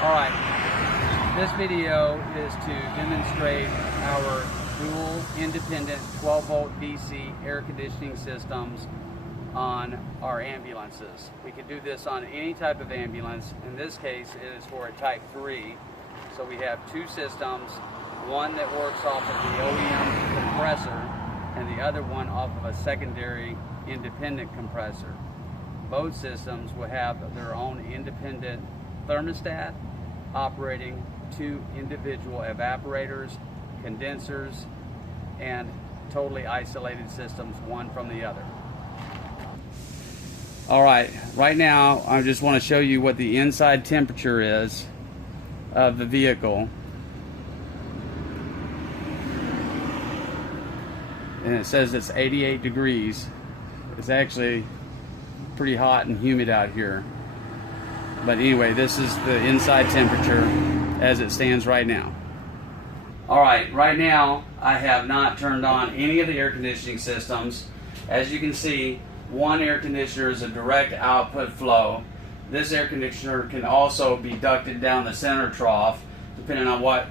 Alright, this video is to demonstrate our dual independent 12-volt DC air conditioning systems on our ambulances. We can do this on any type of ambulance. In this case, it is for a Type 3. So we have two systems, one that works off of the OEM compressor and the other one off of a secondary independent compressor. Both systems will have their own independent thermostat operating two individual evaporators, condensers, and totally isolated systems, one from the other. Alright, right now I just want to show you what the inside temperature is of the vehicle. And it says it's 88 degrees. It's actually pretty hot and humid out here. But anyway, this is the inside temperature as it stands right now. Alright, right now I have not turned on any of the air conditioning systems. As you can see, one air conditioner is a direct output flow. This air conditioner can also be ducted down the center trough, depending on what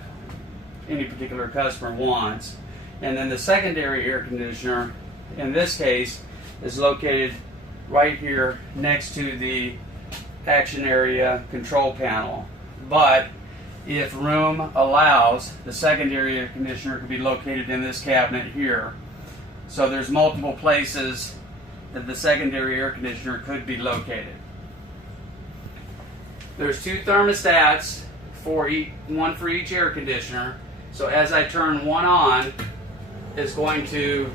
any particular customer wants. And then the secondary air conditioner, in this case, is located right here next to the action area control panel. But if room allows, the secondary air conditioner could be located in this cabinet here. So there's multiple places that the secondary air conditioner could be located. There's two thermostats, one for each air conditioner. So as I turn one on, it's going to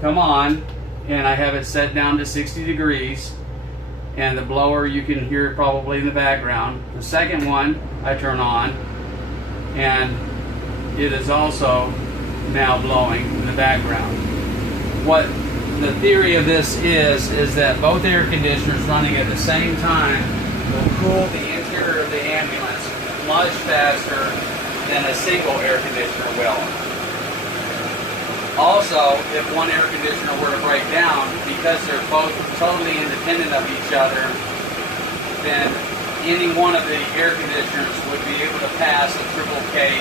come on, and I have it set down to 60 degrees. And the blower, you can hear it probably in the background. The second one I turn on, and it is also now blowing in the background. What the theory of this is that both air conditioners running at the same time will cool the interior of the ambulance much faster than a single air conditioner will. Also, if one air conditioner were to break down, because they're both totally independent of each other, then any one of the air conditioners would be able to pass a triple K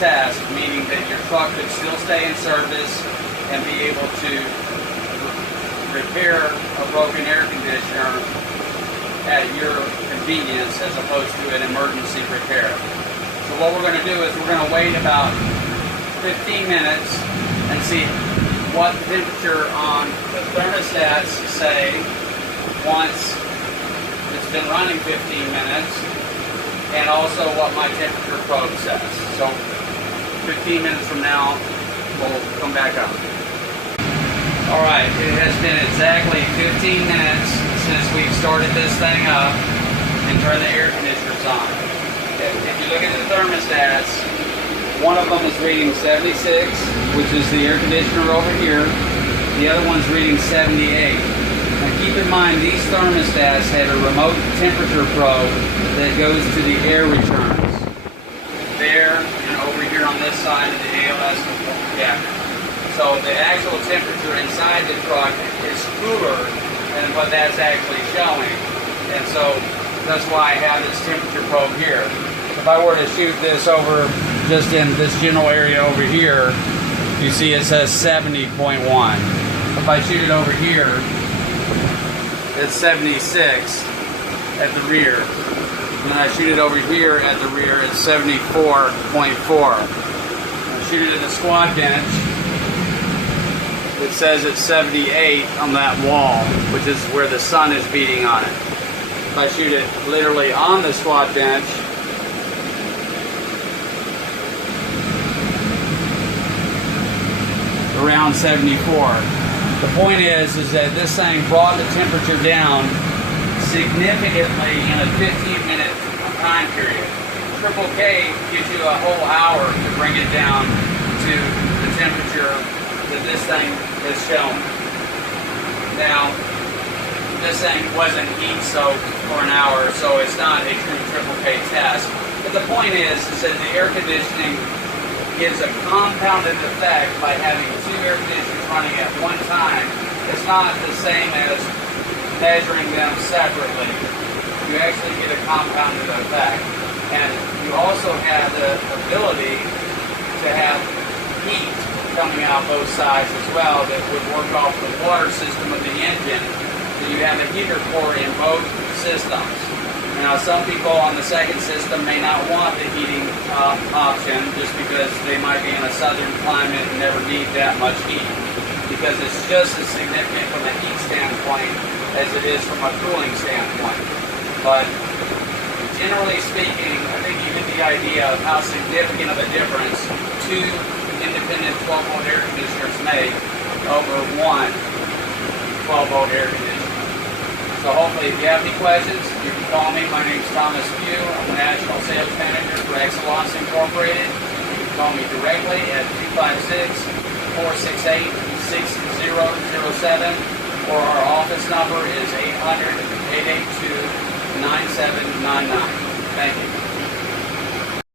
test, meaning that your truck could still stay in service and be able to repair a broken air conditioner at your convenience as opposed to an emergency repair. So what we're going to do is we're going to wait about 15 minutes and see what the temperature on the thermostats say once it's been running 15 minutes, and also what my temperature probe says. So 15 minutes from now, we'll come back up. Alright, it has been exactly 15 minutes since we've started this thing up and turned the air conditioners on. If you look at the thermostats, one of them is reading 76, which is the air conditioner over here. The other one's reading 78. Now keep in mind, these thermostats have a remote temperature probe that goes to the air returns. There and over here on this side of the ALS control cabinet. So the actual temperature inside the truck is cooler than what that's actually showing. And so that's why I have this temperature probe here. If I were to shoot this over just in this general area over here, you see it says 70.1. If I shoot it over here, it's 76 at the rear. And then I shoot it over here at the rear, it's 74.4. I shoot it at the squad bench, it says it's 78 on that wall, which is where the sun is beating on it. If I shoot it literally on the squad bench, around 74. The point is that this thing brought the temperature down significantly in a 15-minute time period. Triple K gives you a whole hour to bring it down to the temperature that this thing is showing. Now, this thing wasn't heat soaked for an hour, so it's not a true triple K test. But the point is that the air conditioning gives a compounded effect by having two air conditioners running at one time. It's not the same as measuring them separately. you actually get a compounded effect. And you also have the ability to have heat coming out both sides as well that would work off the water system of the engine. So you have a heater core in both systems. Now some people on the second system may not want the heating option just because they might be in a southern climate and never need that much heat, because it's just as significant from a heat standpoint as it is from a cooling standpoint. But generally speaking, I think you get the idea of how significant of a difference two independent 12-volt air conditioners make over one 12-volt air conditioner. So hopefully, if you have any questions, you can call me. My name is Thomas Pugh. I'm the National Sales Manager for Excellance Incorporated. You can call me directly at 256-468-6007, or our office number is 800-882-9799. Thank you.